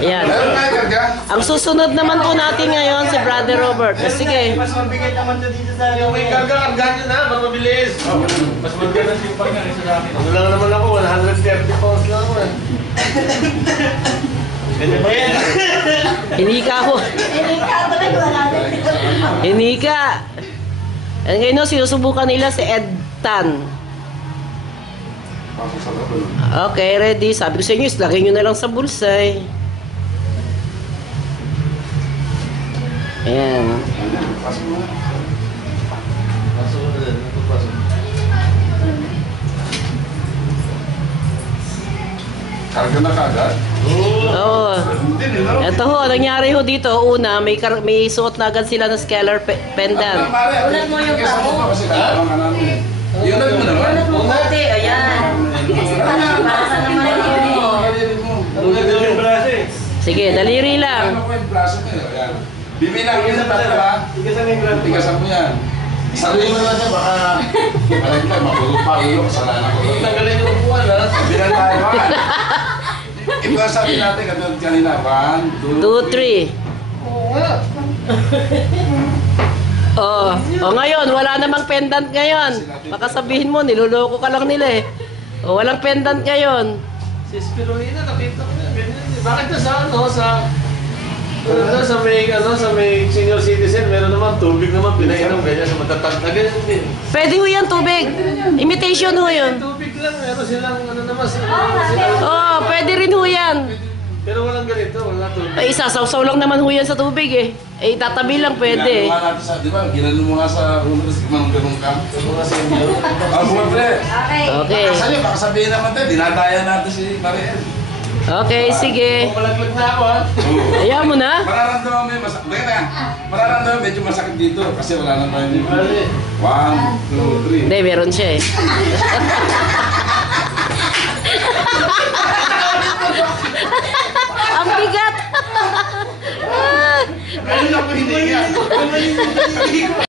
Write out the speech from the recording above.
Ayan. Ang susunod naman po natin ngayon si Brother Robert. Sige. Mas mabigat naman to dito sa Yung may karga, karga nyo na, mas mabilis. Mas maganda yung pag nga sa akin. Ano lang naman ako, 130 pounds lang ako eh. Ganyan ba yan? Hinika ako. Hinika. Ngayon sinusubukan nila si Ed Tan. Okay, ready. Sabi ko sa inyo, lagay nyo na lang sa bulsay. Ayan. Karga na kagad? Oo. Ito ho, nangyari ho dito. Una, may suot na agad sila ng scalar pendant. Ulat mo yung tao. Ulat mo naman. Ulat mo konti, ayan. Para sa naman Ang ganda yung braso eh. Sige, daliri lang. Ano ko yung braso mo yun? Ayan. Bibilang yun sa tatlo ha? Tigasan mo yung braso. Tigasan mo yan. Sabihin mo naman siya, baka malag ka, makulog pa ulo, kasalanan ko. Tanggalin yung upuan ha. Bilang tayo ha. Ito ang sabi natin kanina. 1, 2, 2, 3. Oo nga. Oh, ngayon, wala namang pendant ngayon. Baka sabihin mo, niloloko ka lang nila eh. Oh, walang pendant ngayon. Si Spirulina, nakita ko na. Ganyan. Bakit na sa sa may senior citizen, meron naman tubig naman, pinainom ganyan sa matatag na ganyan din. Pwede ho yan, tubig. Imitation ho yun. Tubig lang, meron silang ano naman. Oh, pwede rin ho yan. Pero walang ganito, wala tubig. Ay, isasaw-saw lang naman ho yan sa tubig eh. Eh, tatabi lang pwede eh. Ginagawa natin sa, di ba? Ginano mo nga sa Honduras, ganun ka. Sa mga senior. Pre. Okay. Baka sa'yo, baka sabihin naman tayo, dinadaya natin si Mariel. Okay, sige. Malaglag na ako ha. Ayaw mo na? Mararamdaman mo yung masakit. Mararamdaman medyo masakit dito kasi wala nang tayo dito. 1, 2, 3. Hindi, meron siya eh. Ang bigat! Ayun ako hindi ka.